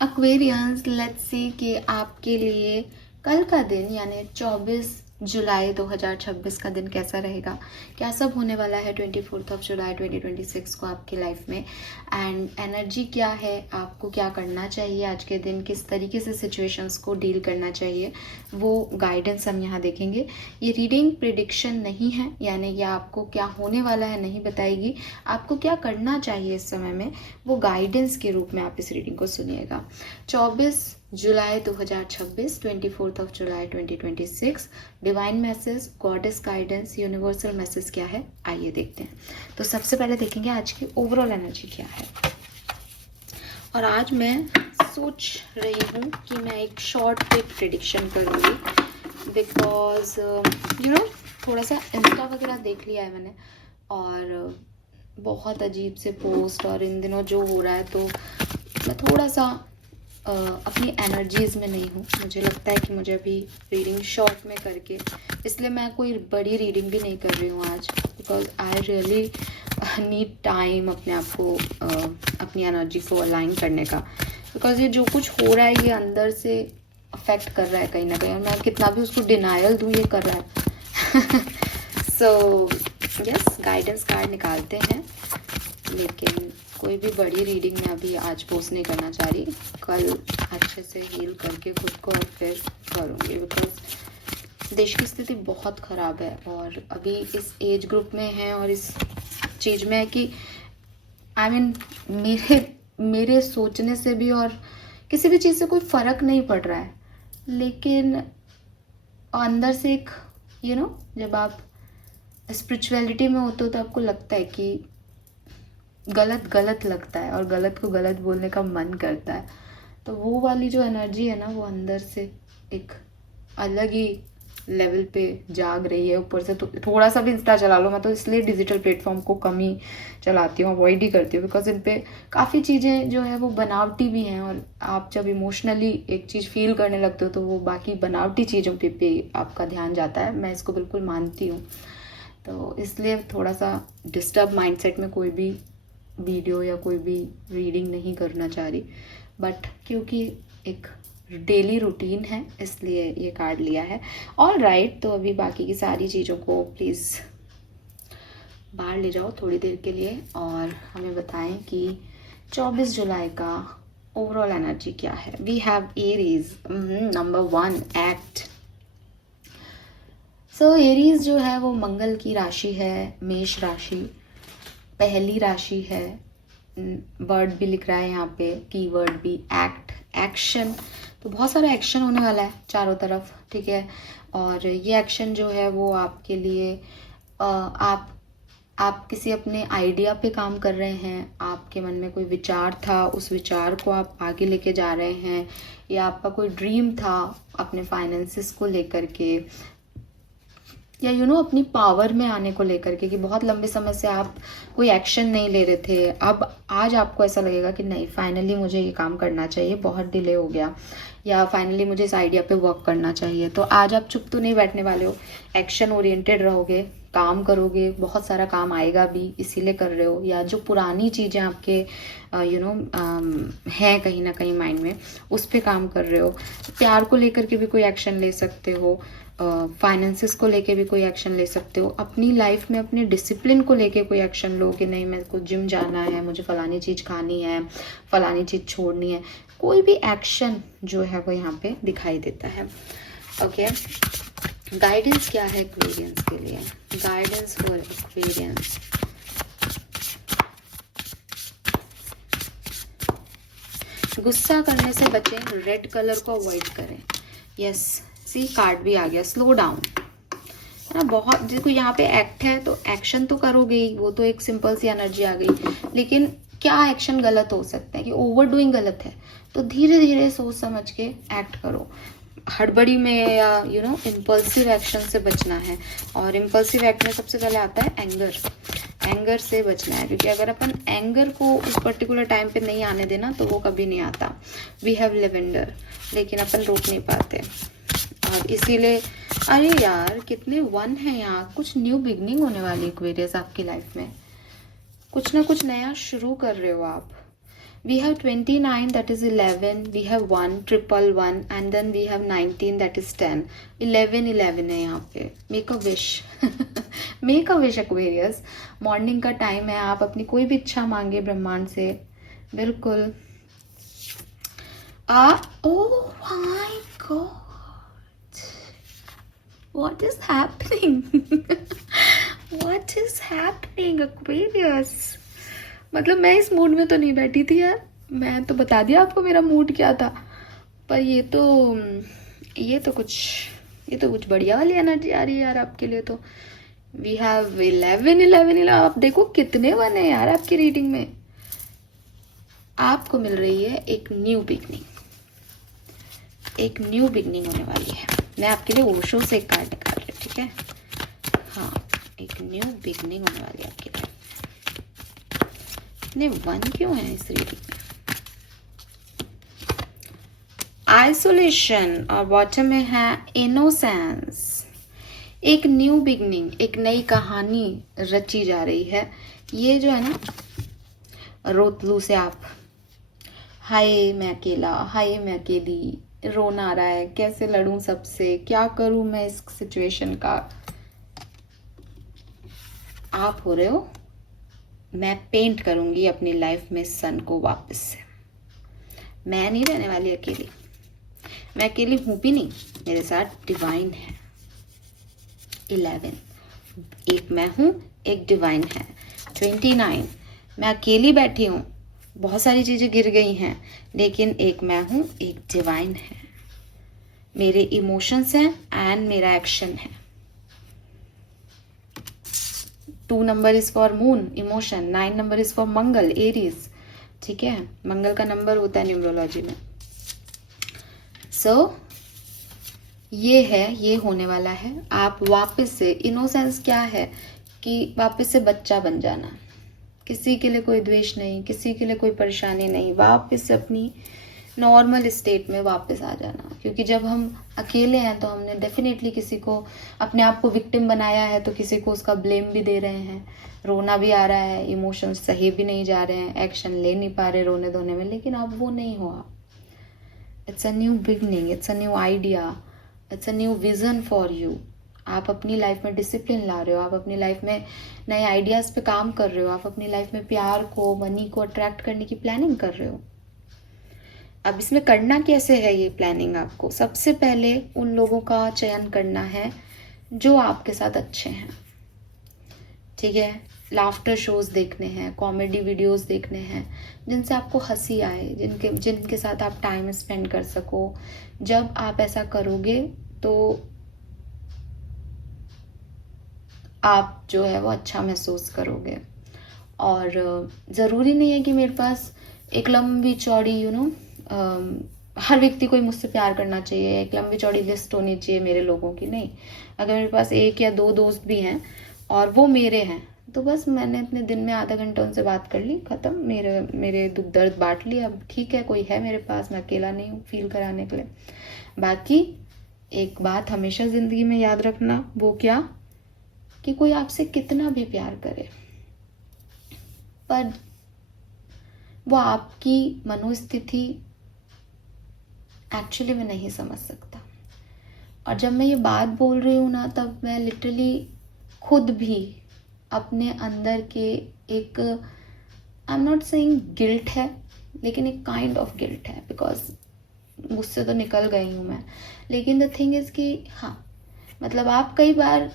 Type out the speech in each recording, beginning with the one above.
Aquarians, let's see कि आपके लिए कल का दिन यानी 24 जुलाई 2026 का दिन कैसा रहेगा, क्या सब होने वाला है 24 जुलाई 2026 को आपकी लाइफ में, एंड एनर्जी क्या है, आपको क्या करना चाहिए आज के दिन, किस तरीके से सिचुएशंस को डील करना चाहिए, वो गाइडेंस हम यहाँ देखेंगे। ये रीडिंग प्रिडिक्शन नहीं है, यानी ये आपको क्या होने वाला है नहीं बताएगी, आपको क्या करना चाहिए इस समय में, वो गाइडेंस के रूप में आप इस रीडिंग को सुनिएगा। 24 जुलाई 2026, 24 जुलाई 2026, divine message, goddess guidance, universal message क्या है, आइए देखते हैं। तो सबसे पहले देखेंगे आज की ओवरऑल एनर्जी क्या है। और आज मैं सोच रही हूँ कि मैं एक शॉर्ट क्विक प्रिडिक्शन करूँगी, बिकॉज थोड़ा सा इंस्टा वगैरह देख लिया है मैंने, और बहुत अजीब से पोस्ट और इन दिनों जो हो रहा है, तो मैं थोड़ा सा अपनी एनर्जीज़ में नहीं हूँ। मुझे लगता है कि मुझे अभी रीडिंग शॉर्ट में करके, इसलिए मैं कोई बड़ी रीडिंग भी नहीं कर रही हूँ आज, because I really need time अपने आप को अपनी एनर्जी को अलाइन करने का, बिकॉज ये जो कुछ हो रहा है ये अंदर से अफेक्ट कर रहा है कहीं ना कहीं, और मैं कितना भी उसको डिनायल दूँ ये कर रहा है। सो यस, गाइडेंस कार्ड निकालते हैं, लेकिन कोई भी बड़ी रीडिंग में अभी आज पोस्ट नहीं करना चाह रही, कल अच्छे से हील करके खुद को और फिर करूँगी, बिकॉज देश की स्थिति बहुत ख़राब है और अभी इस एज ग्रुप में है और इस चीज़ में है कि मेरे सोचने से भी और किसी भी चीज़ से कोई फ़र्क नहीं पड़ रहा है, लेकिन अंदर से एक जब आप स्पिरिचुअलिटी में होते हो तो आपको लगता है कि गलत लगता है और गलत को गलत बोलने का मन करता है। तो वो वाली जो एनर्जी है ना, वो अंदर से एक अलग ही लेवल पे जाग रही है। ऊपर से तो थोड़ा सा भी इंस्टा चला लो, मैं तो इसलिए डिजिटल प्लेटफॉर्म को कम ही चलाती हूँ, अवॉइड ही करती हूँ, बिकॉज इन पे काफ़ी चीज़ें जो है वो बनावटी भी हैं, और आप जब इमोशनली एक चीज़ फील करने लगते हो तो वो बाकी बनावटी चीज़ों पे आपका ध्यान जाता है। मैं इसको बिल्कुल मानती हूँ, तो इसलिए थोड़ा सा डिस्टर्ब माइंडसेट में कोई भी वीडियो या कोई भी रीडिंग नहीं करना चाह रही, बट क्योंकि एक डेली रूटीन है इसलिए ये कार्ड लिया है। ऑल राइट, तो अभी बाकी की सारी चीज़ों को प्लीज़ बाहर ले जाओ थोड़ी देर के लिए और हमें बताएं कि 24 जुलाई का ओवरऑल एनर्जी क्या है। We have Aries, number 1 act. So Aries जो है वो मंगल की राशि है, मेष राशि, पहली राशि है। वर्ड भी लिख रहा है यहाँ पे, कीवर्ड भी एक्ट, एक्शन, तो बहुत सारा एक्शन होने वाला है चारों तरफ, ठीक है। और ये एक्शन जो है वो आपके लिए आप किसी अपने आइडिया पे काम कर रहे हैं, आपके मन में कोई विचार था, उस विचार को आप आगे लेके जा रहे हैं, या आपका कोई ड्रीम था अपने फाइनेंसिस को लेकर के, या अपनी पावर में आने को लेकर के, कि बहुत लंबे समय से आप कोई एक्शन नहीं ले रहे थे, अब आज आपको ऐसा लगेगा कि नहीं, फाइनली मुझे ये काम करना चाहिए, बहुत डिले हो गया, या फाइनली मुझे इस आइडिया पे वर्क करना चाहिए। तो आज आप चुप तो नहीं बैठने वाले हो, एक्शन ओरिएंटेड रहोगे, काम करोगे, बहुत सारा काम आएगा भी, इसीलिए कर रहे हो। या जो पुरानी चीज़ें आपके हैं कहीं ना कहीं माइंड में, उस पर काम कर रहे हो। प्यार को लेकर के भी कोई एक्शन ले सकते हो, फाइनेंसिस को लेके भी कोई एक्शन ले सकते हो, अपनी लाइफ में अपने डिसिप्लिन को लेके कोई एक्शन लो कि नहीं, मेरे को जिम जाना है, मुझे फलानी चीज़ खानी है, फलानी चीज़ छोड़नी है, कोई भी एक्शन जो है वो यहाँ पे दिखाई देता है। ओके, गाइडेंस क्या है एक्वेरियंस के लिए? गाइडेंस फॉर एक्वेरियंस, गुस्सा करने से बचें, रेड कलर को अवॉइड करें। यस, सी कार्ड भी आ गया, स्लो डाउन, है ना। बहुत देखो यहाँ पे एक्ट है तो एक्शन तो करोगे ही, वो तो एक सिंपल सी एनर्जी आ गई, लेकिन क्या एक्शन गलत हो सकता है कि ओवर डूइंग गलत है, तो धीरे धीरे सोच समझ के एक्ट करो, हड़बड़ी में या इम्पल्सिव एक्शन से बचना है। और इम्पल्सिव एक्ट में सबसे पहले आता है एंगर से बचना है, क्योंकि अगर अपन एंगर को उस पर्टिकुलर टाइम पे नहीं आने देना तो वो कभी नहीं आता। वी हैव लेवेंडर, लेकिन अपन रोक नहीं पाते, और इसीलिए अरे यार कितने 1 है यहाँ, कुछ न्यू बिगनिंग होने वाली एक्वेरियस आपकी लाइफ में, कुछ ना कुछ नया शुरू कर रहे हो आप। We have 29, that is 11. We have 1, 111, and then we have 19, that is 10. 11 11 है यहाँ पे. Make a wish. Make a wish Aquarius. Morning का टाइम है, आप अपनी कोई भी इच्छा मांगे ब्रह्मांड से. बिल्कुल. Oh my God. What is happening? What is happening Aquarius? मतलब मैं इस मूड में तो नहीं बैठी थी यार. मैं तो बता दिया आपको मेरा मूड क्या था. पर ये तो कुछ बढ़िया वाली एनर्जी आ रही है यार आपके लिए. तो वी हैव 11 11 11. आप देखो कितने बने यार आपकी रीडिंग में. आपको मिल रही है एक न्यू बिगनिंग. एक न्यू बिगनिंग होने वाली है. मैं आपके लिए ओशो से एक कार्ड निकाल रही हूँ, ठीक है. हाँ, एक न्यू बिगनिंग होने वाली है आपके लिए. इतने 1 क्यों है इस रीडिंग में? आइसोलेशन और बॉटम में है इनोसेंस. एक न्यू बिगनिंग, एक नई कहानी रची जा रही है. ये जो है ना, रोतलू से आप, हाय मैं अकेला, हाय मैं अकेली, रोना आ रहा है, कैसे लड़ूं सबसे, क्या करूं मैं इस सिचुएशन का. आप हो रहे हो, मैं पेंट करूंगी अपनी लाइफ में सन को वापस से. मैं नहीं रहने वाली अकेली. मैं अकेली हूं भी नहीं, मेरे साथ डिवाइन है. 11, एक मैं हूं, एक डिवाइन है. 29, मैं अकेली बैठी हूं, बहुत सारी चीजें गिर गई हैं, लेकिन एक मैं हूं, एक डिवाइन है. मेरे इमोशंस हैं एंड मेरा एक्शन है. 2 number is for moon, emotion. 9 number is for Mangal, Aries. ठीक है, मंगल का नंबर होता है न्यूमरोलॉजी में. सो ये है, ये होने वाला है. आप वापस से, इनोसेंस क्या है कि वापस से बच्चा बन जाना. किसी के लिए कोई द्वेष नहीं, किसी के लिए कोई परेशानी नहीं. वापस से अपनी नॉर्मल स्टेट में वापस आ जाना. क्योंकि जब हम अकेले हैं तो हमने डेफिनेटली किसी को, अपने आप को विक्टिम बनाया है, तो किसी को उसका ब्लेम भी दे रहे हैं. रोना भी आ रहा है, इमोशंस सही भी नहीं जा रहे हैं, एक्शन ले नहीं पा रहे रोने धोने में. लेकिन अब वो नहीं हुआ. It's a new beginning, it's a new idea, it's a new vision for you. आप अपनी लाइफ में डिसिप्लिन ला रहे हो, आप अपनी लाइफ में नए आइडियाज़ पे काम कर रहे हो, आप अपनी लाइफ में प्यार को, मनी को अट्रैक्ट करने की प्लानिंग कर रहे हो. अब इसमें करना कैसे है ये प्लानिंग? आपको सबसे पहले उन लोगों का चयन करना है जो आपके साथ अच्छे हैं. ठीक है, लाफ्टर शोज देखने हैं, कॉमेडी वीडियोस देखने हैं, जिनसे आपको हंसी आए, जिनके साथ आप टाइम स्पेंड कर सको. जब आप ऐसा करोगे तो आप जो है वो अच्छा महसूस करोगे. और ज़रूरी नहीं है कि मेरे पास एक लंबी चौड़ी हर व्यक्ति को ही मुझसे प्यार करना चाहिए, एक लंबी चौड़ी लिस्ट होनी चाहिए मेरे लोगों की. नहीं, अगर मेरे पास 1 या 2 दोस्त भी हैं और वो मेरे हैं, तो बस मैंने अपने दिन में आधा घंटा उनसे बात कर ली, ख़त्म. मेरे दुख दर्द बांट लिया. अब ठीक है, कोई है मेरे पास, मैं अकेला नहीं हूँ फील कराने के लिए. बाकी एक बात हमेशा ज़िंदगी में याद रखना, वो क्या, कि कोई आपसे कितना भी प्यार करे, पर वो आपकी मनोस्थिति एक्चुअली में नहीं समझ सकता. और जब मैं ये बात बोल रही हूँ ना, तब मैं लिटरली खुद भी अपने अंदर के एक, I am not saying guilt है, लेकिन एक काइंड ऑफ गिल्ट है, बिकॉज मुझसे तो निकल गई हूँ मैं. लेकिन द थिंग इज़ कि हाँ, मतलब आप कई बार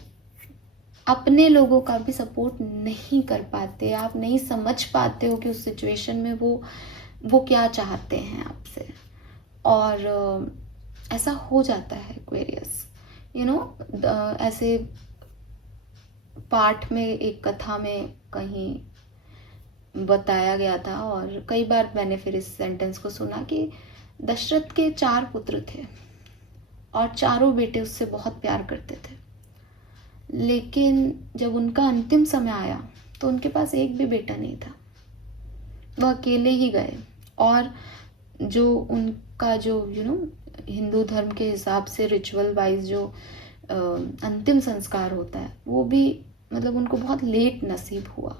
अपने लोगों का भी सपोर्ट नहीं कर पाते. आप नहीं समझ पाते हो कि उस सिचुएशन में वो क्या चाहते हैं आपसे. और ऐसा हो जाता है एक्वेरियस. ऐसे पाठ में, एक कथा में कहीं बताया गया था, और कई बार मैंने फिर इस सेंटेंस को सुना कि दशरथ के 4 पुत्र थे और चारों बेटे उससे बहुत प्यार करते थे. लेकिन जब उनका अंतिम समय आया तो उनके पास एक भी बेटा नहीं था. वह अकेले ही गए. और जो उनका जो हिंदू धर्म के हिसाब से रिचुअल वाइज जो अंतिम संस्कार होता है, वो भी मतलब उनको बहुत लेट नसीब हुआ.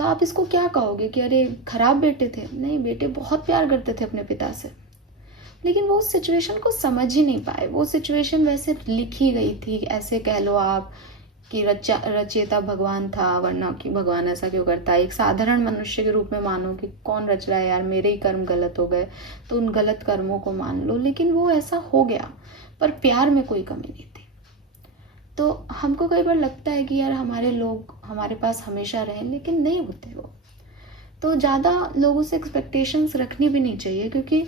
तो आप इसको क्या कहोगे कि अरे खराब बेटे थे? नहीं, बेटे बहुत प्यार करते थे अपने पिता से, लेकिन वो उस सिचुएशन को समझ ही नहीं पाए। वो सिचुएशन वैसे लिखी गई थी, ऐसे कह लो आप कि रचयिता भगवान था, वरना कि भगवान ऐसा क्यों करता है। एक साधारण मनुष्य के रूप में मानो कि कौन रच रहा है यार, मेरे ही कर्म गलत हो गए, तो उन गलत कर्मों को मान लो। लेकिन वो ऐसा हो गया, पर प्यार में कोई कमी नहीं थी। तो हमको कई बार लगता है कि यार हमारे लोग हमारे पास हमेशा रहें, लेकिन नहीं होते वो। तो ज़्यादा लोगों से एक्सपेक्टेशंस रखनी भी नहीं चाहिए, क्योंकि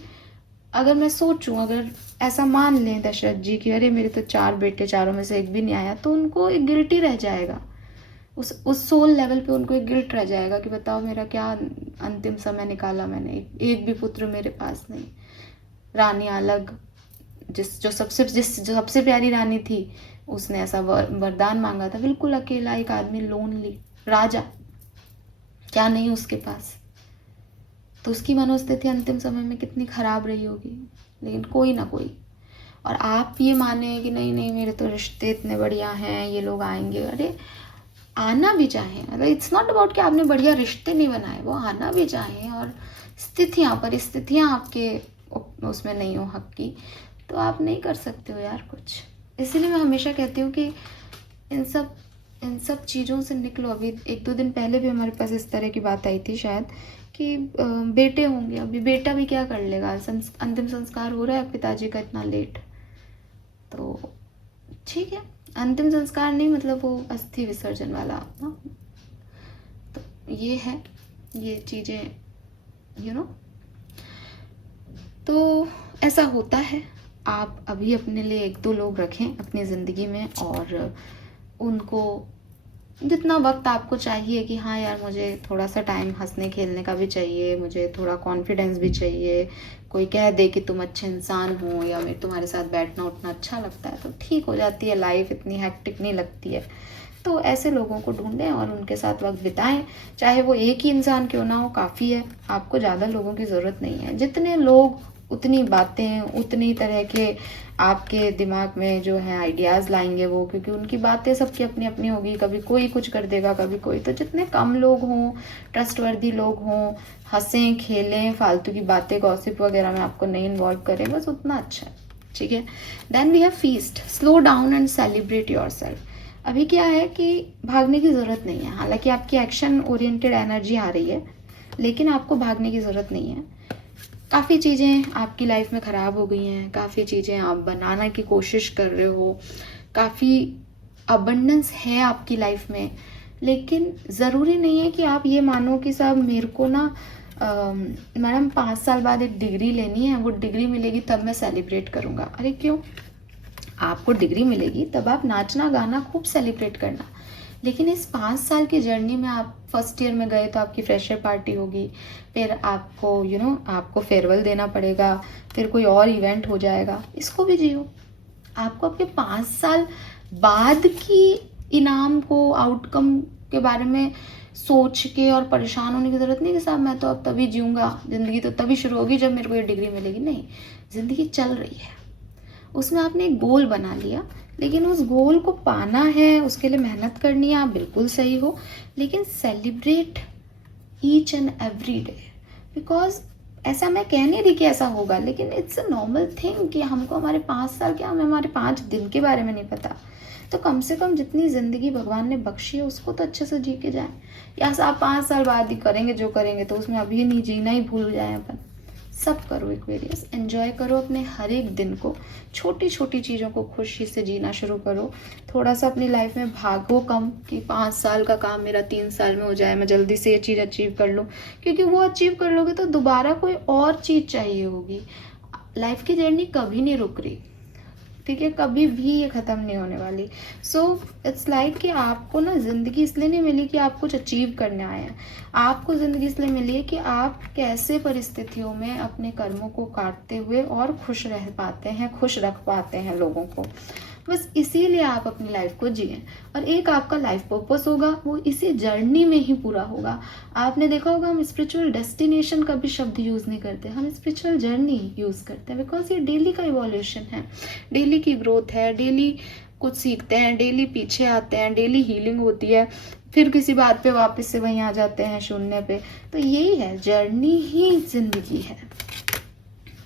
अगर मैं सोचूं, अगर ऐसा मान लें दशरथ जी कि अरे मेरे तो 4 बेटे, चारों में से एक भी नहीं आया, तो उनको एक गिल्टी रह जाएगा। उस सोल लेवल पे उनको एक गिल्ट रह जाएगा कि बताओ मेरा क्या अंतिम समय निकाला मैंने, एक भी पुत्र मेरे पास नहीं। रानी अलग, जो सबसे प्यारी रानी थी, उसने ऐसा वरदान मांगा था, बिल्कुल अकेला एक आदमी, लोनली राजा, क्या नहीं उसके पास। तो उसकी मनोस्थिति अंतिम समय में कितनी खराब रही होगी, लेकिन कोई ना कोई। और आप ये माने कि नहीं नहीं मेरे तो रिश्ते इतने बढ़िया हैं, ये लोग आएंगे, अरे आना भी चाहें, मतलब इट्स नॉट अबाउट कि आपने बढ़िया रिश्ते नहीं बनाए, वो आना भी चाहें, और परिस्थितियाँ आपके उसमें नहीं हो हक की, तो आप नहीं कर सकते हो यार कुछ। इसीलिए मैं हमेशा कहती हूँ कि इन सब चीज़ों से निकलो। अभी 1-2 दिन पहले भी हमारे पास इस तरह की बात आई थी शायद, कि बेटे होंगे, अभी बेटा भी क्या कर लेगा, अंतिम संस्कार हो रहा है पिताजी का इतना लेट, तो ठीक है, अंतिम संस्कार नहीं मतलब वो अस्थि विसर्जन वाला ना। तो ये है, ये चीज़ें तो ऐसा होता है। आप अभी अपने लिए 1-2 लोग रखें अपनी ज़िंदगी में, और उनको जितना वक्त आपको चाहिए कि हाँ यार मुझे थोड़ा सा टाइम हंसने खेलने का भी चाहिए, मुझे थोड़ा कॉन्फिडेंस भी चाहिए, कोई कह दे कि तुम अच्छे इंसान हो, या मेरे तुम्हारे साथ बैठना उठना अच्छा लगता है, तो ठीक हो जाती है लाइफ, इतनी हैक्टिक नहीं लगती है। तो ऐसे लोगों को ढूंढें और उनके साथ वक्त बिताएं, चाहे वो एक ही इंसान क्यों ना हो, काफ़ी है। आपको ज़्यादा लोगों की ज़रूरत नहीं है। जितने लोग उतनी बातें, उतनी तरह के आपके दिमाग में जो है आइडियाज़ लाएंगे वो, क्योंकि उनकी बातें सबकी अपनी अपनी होगी, कभी कोई कुछ कर देगा, कभी कोई। तो जितने कम लोग हों, ट्रस्टवर्दी लोग हों, हंसें खेलें, फालतू की बातें गॉसिप वगैरह में आपको नहीं इन्वॉल्व करें, बस उतना अच्छा है, ठीक है। Then we have feast, slow down and celebrate yourself. अभी क्या है कि भागने की ज़रूरत नहीं है, हालांकि आपकी एक्शन ओरिएंटेड एनर्जी आ रही है, लेकिन आपको भागने की ज़रूरत नहीं है। काफ़ी चीज़ें आपकी लाइफ में ख़राब हो गई हैं, काफ़ी चीज़ें आप बनाने की कोशिश कर रहे हो, काफ़ी अबंडेंस है आपकी लाइफ में, लेकिन ज़रूरी नहीं है कि आप ये मानो कि साहब मेरे को ना मैडम 5 साल बाद एक डिग्री लेनी है, वो डिग्री मिलेगी तब मैं सेलिब्रेट करूँगा। अरे क्यों? आपको डिग्री मिलेगी तब आप नाचना गाना खूब सेलिब्रेट करना, लेकिन इस 5 साल की जर्नी में आप फर्स्ट ईयर में गए तो आपकी फ्रेशर पार्टी होगी, फिर आपको आपको फेयरवेल देना पड़ेगा, फिर कोई और इवेंट हो जाएगा, इसको भी जियो। आपको आपके 5 साल बाद की इनाम को, आउटकम के बारे में सोच के और परेशान होने की ज़रूरत नहीं कि साहब मैं तो अब तभी जीऊँगा, ज़िंदगी तो तभी शुरू होगी जब मेरे को ये डिग्री मिलेगी। नहीं, ज़िंदगी चल रही है, उसमें आपने एक गोल बना लिया, लेकिन उस गोल को पाना है, उसके लिए मेहनत करनी है, आप बिल्कुल सही हो, लेकिन celebrate each and every day. Because ऐसा मैं कह नहीं रही कि ऐसा होगा, लेकिन इट्स अ नॉर्मल थिंग कि हमको हमारे 5 साल क्या, हमें हमारे 5 दिन के बारे में नहीं पता, तो कम से कम जितनी ज़िंदगी भगवान ने बख्शी है उसको तो अच्छे से जी के जाएं। या आप 5 साल बाद ही करेंगे जो करेंगे, तो उसमें अभी नहीं जीना ही भूल जाए अपन। सब करो एक्वेरियस, एंजॉय करो अपने हर एक दिन को, छोटी छोटी चीज़ों को खुशी से जीना शुरू करो। थोड़ा सा अपनी लाइफ में भागो कम कि 5 साल का काम मेरा 3 साल में हो जाए, मैं जल्दी से ये चीज़ अचीव कर लूँ, क्योंकि वो अचीव कर लोगे तो दोबारा कोई और चीज़ चाहिए होगी। लाइफ की जर्नी कभी नहीं रुक रही, ठीक है, कभी भी ये ख़त्म नहीं होने वाली। सो इट्स लाइक कि आपको ना ज़िंदगी इसलिए नहीं मिली कि आप कुछ अचीव करने आए हैं, आपको ज़िंदगी इसलिए मिली है कि आप कैसे परिस्थितियों में अपने कर्मों को काटते हुए और खुश रह पाते हैं, खुश रख पाते हैं लोगों को। बस इसीलिए आप अपनी लाइफ को जिए, और एक आपका लाइफ पर्पस होगा, वो इसी जर्नी में ही पूरा होगा। आपने देखा होगा हम स्पिरिचुअल डेस्टिनेशन का भी शब्द यूज़ नहीं करते, हम स्पिरिचुअल जर्नी यूज़ करते हैं, बिकॉज ये डेली का इवोल्यूशन है, डेली की ग्रोथ है, डेली कुछ सीखते हैं, डेली पीछे आते हैं, डेली हीलिंग होती है। फिर किसी बात पे वापस से वहीं आ जाते हैं शून्य पे। तो यही है, जर्नी ही जिंदगी है,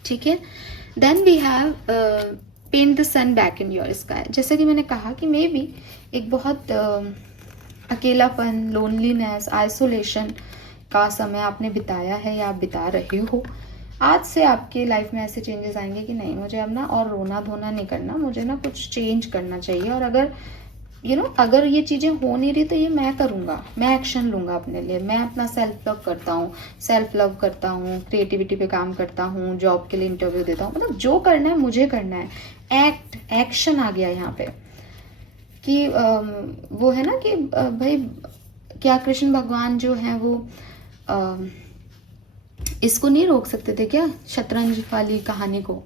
ठीक है। Then we have paint the sun back in your sky. जैसे कि मैंने कहा कि मे बी एक बहुत अकेलापन, लोनलीनेस, आइसोलेशन का समय आपने बिताया है या आप बिता रहे हो। आज से आपके लाइफ में ऐसे चेंजेस आएंगे कि नहीं, मुझे अब ना और रोना धोना नहीं करना, मुझे ना कुछ चेंज करना चाहिए। और अगर अगर ये चीज़ें हो नहीं रही तो ये मैं करूँगा, मैं एक्शन लूँगा अपने लिए। मैं अपना सेल्फ लव करता हूँ, क्रिएटिविटी पे काम करता हूँ, जॉब के लिए इंटरव्यू देता हूँ, मतलब जो करना है मुझे करना है। एक्शन आ गया यहाँ पे कि वो है ना कि भाई क्या कृष्ण भगवान जो है वो इसको नहीं रोक सकते थे क्या, शतरंज वाली कहानी को?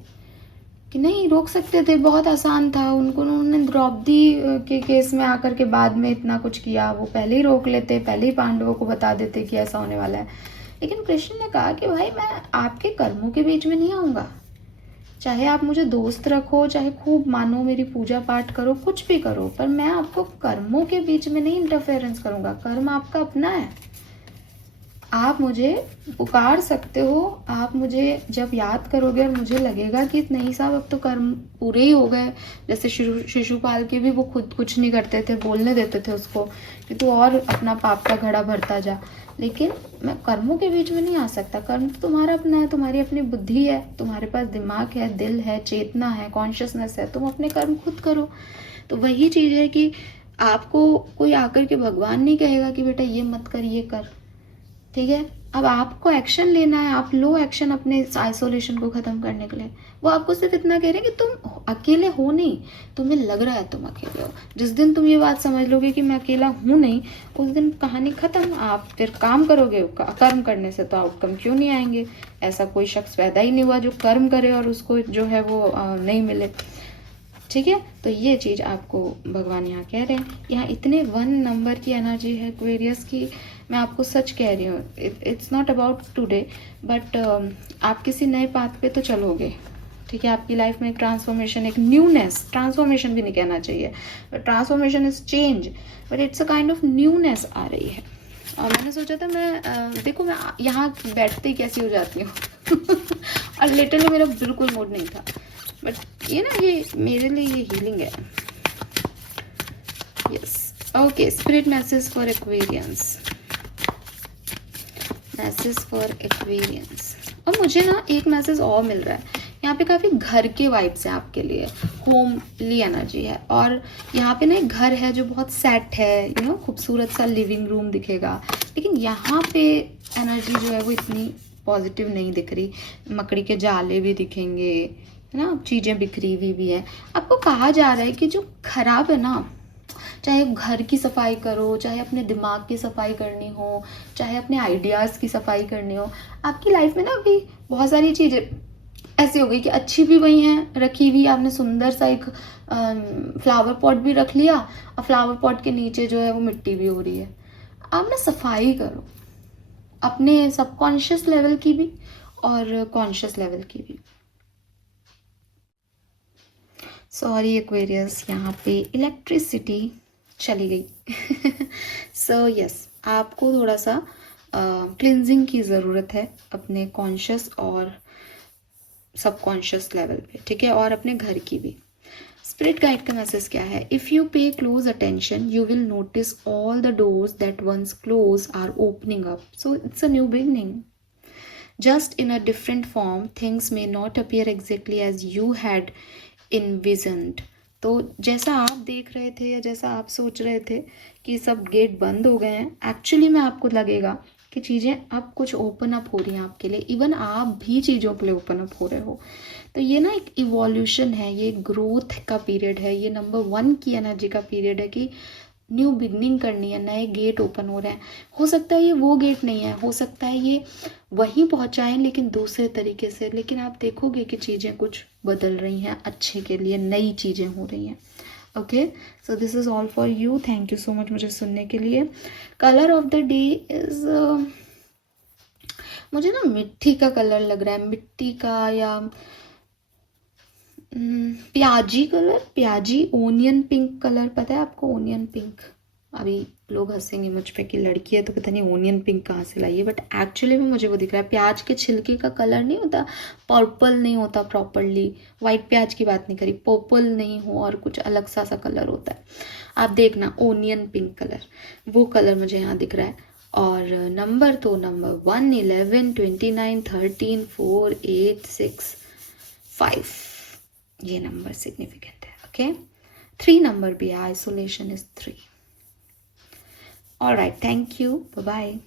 कि नहीं रोक सकते थे, बहुत आसान था। उन्होंने द्रौपदी के केस में आकर के बाद में इतना कुछ किया, वो पहले ही रोक लेते, पहले ही पांडवों को बता देते कि ऐसा होने वाला है। लेकिन कृष्ण ने कहा कि भाई मैं आपके कर्मों के बीच में नहीं आऊँगा, चाहे आप मुझे दोस्त रखो, चाहे खूब मानो, मेरी पूजा पाठ करो, कुछ भी करो, पर मैं आपको कर्मों के बीच में नहीं इंटरफेरेंस करूँगा। कर्म आपका अपना है, आप मुझे पुकार सकते हो, आप मुझे जब याद करोगे और मुझे लगेगा कि नहीं साहब अब तो कर्म पूरे ही हो गए, जैसे शिशुपाल के भी वो खुद कुछ नहीं करते थे, बोलने देते थे उसको कि तू और अपना पाप का घड़ा भरता जा, लेकिन मैं कर्मों के बीच में नहीं आ सकता। कर्म तो तुम्हारा अपना है, तुम्हारी अपनी बुद्धि है, तुम्हारे पास दिमाग है, दिल है, चेतना है, कॉन्शियसनेस है, तुम अपने कर्म खुद करो। तो वही चीज़ है कि आपको कोई आकर के भगवान नहीं कहेगा कि बेटा ये मत कर, ये कर, ठीक है। अब आपको एक्शन लेना है, आप लो एक्शन अपने आइसोलेशन को ख़त्म करने के लिए। वो आपको सिर्फ इतना कह रहे हैं कि तुम अकेले हो नहीं, तुम्हें लग रहा है तुम अकेले हो। जिस दिन तुम ये बात समझ लोगे कि मैं अकेला हूँ नहीं, उस दिन कहानी ख़त्म। आप फिर काम करोगे, कर्म करने से तो आउटकम क्यों नहीं आएंगे? ऐसा कोई शख्स पैदा ही नहीं हुआ जो कर्म करे और उसको जो है वो नहीं मिले, ठीक है। तो ये चीज़ आपको भगवान यहाँ कह रहे हैं। यहाँ इतने 1 नंबर की एनर्जी है एक्वेरियस की, मैं आपको सच कह रही हूँ। It's not about today, but आप किसी नए पाथ पे तो चलोगे, ठीक है। आपकी लाइफ में एक ट्रांसफॉर्मेशन, एक न्यूनेस, ट्रांसफॉर्मेशन भी नहीं कहना चाहिए, but transformation is change, but it's a kind of newness आ रही है। और मैंने सोचा था मैं देखो मैं यहाँ बैठते ही कैसी हो जाती हूँ और लिटरली मेरा बिल्कुल मूड नहीं था, बट ये ना ये मेरे लिए ये हीलिंग है। Yes, okay, spirit message for Aquarians, message for Aquarians. और मुझे ना एक मैसेज और मिल रहा है, यहाँ पे काफ़ी घर के वाइब्स हैं आपके लिए, होमली एनर्जी है। और यहाँ पे ना एक घर है जो बहुत सेट है, खूबसूरत सा लिविंग रूम दिखेगा, लेकिन यहाँ पे एनर्जी जो है वो इतनी पॉजिटिव नहीं दिख रही। मकड़ी के जाले भी दिखेंगे, है ना, चीज़ें बिखरी हुई भी हैं। आपको कहा जा रहा है कि जो खराब है ना, चाहे घर की सफाई करो, चाहे अपने दिमाग की सफाई करनी हो, चाहे अपने आइडियाज़ की सफाई करनी हो, आपकी लाइफ में ना अभी बहुत सारी चीज़ें ऐसी हो गई कि अच्छी भी वही हैं रखी हुई। आपने सुंदर सा एक फ्लावर पॉट भी रख लिया, और फ्लावर पॉट के नीचे जो है वो मिट्टी भी हो रही है। आप ना सफाई करो, अपने सबकॉन्शियस लेवल की भी और कॉन्शियस लेवल की भी। सॉरी एक्वेरियस, यहाँ पे इलेक्ट्रिसिटी चली गई सो यस, आपको थोड़ा सा क्लिनजिंग की ज़रूरत है अपने कॉन्शियस और सबकॉन्शियस लेवल पे, ठीक है, और अपने घर की भी। स्पिरिट गाइड का मैसेज क्या है? If you pay close attention you will notice all the doors that once close are opening up, so it's a new beginning, just in a different form. Things may not appear exactly as you had envisioned. तो जैसा आप देख रहे थे या जैसा आप सोच रहे थे कि सब गेट बंद हो गए हैं, एक्चुअली में आपको लगेगा कि चीज़ें अब कुछ ओपन अप हो रही हैं आपके लिए। इवन आप भी चीज़ों के लिए ओपन अप हो रहे हो। तो ये ना एक इवोल्यूशन है, ये ग्रोथ का पीरियड है, ये नंबर 1 की एनर्जी का पीरियड है कि न्यू बिगनिंग करनी है, नए गेट ओपन हो रहे हैं। हो सकता है ये वो गेट नहीं है, हो सकता है ये वहीं पहुंचाएं लेकिन दूसरे तरीके से, लेकिन आप देखोगे कि चीज़ें कुछ बदल रही हैं अच्छे के लिए, नई चीज़ें हो रही हैं। Okay, so this is all for you. Thank you so much मुझे सुनने के लिए। Colour of the day is, मुझे ना मिट्टी का कलर लग रहा है, मिट्टी का या प्याजी कलर, प्याजी, ओनियन पिंक कलर, पता है आपको ओनियन पिंक? अभी लोग हंसेंगे मुझ पे कि लड़की है तो पता नहीं ओनियन पिंक कहाँ से लाई है, बट एक्चुअली में मुझे वो दिख रहा है। प्याज के छिलके का कलर नहीं होता, पर्पल नहीं होता प्रॉपरली, वाइट प्याज की बात नहीं करी, पर्पल नहीं हो और कुछ अलग सा कलर होता है। आप देखना ओनियन पिंक कलर, वो कलर मुझे यहाँ दिख रहा है। और नंबर तो नंबर 1, 11, 29, 13, 4, 8, 6, 5, ये नंबर सिग्निफिकेंट है। ओके, 3 नंबर भी है, isolation is 3। Alright, thank you, bye bye.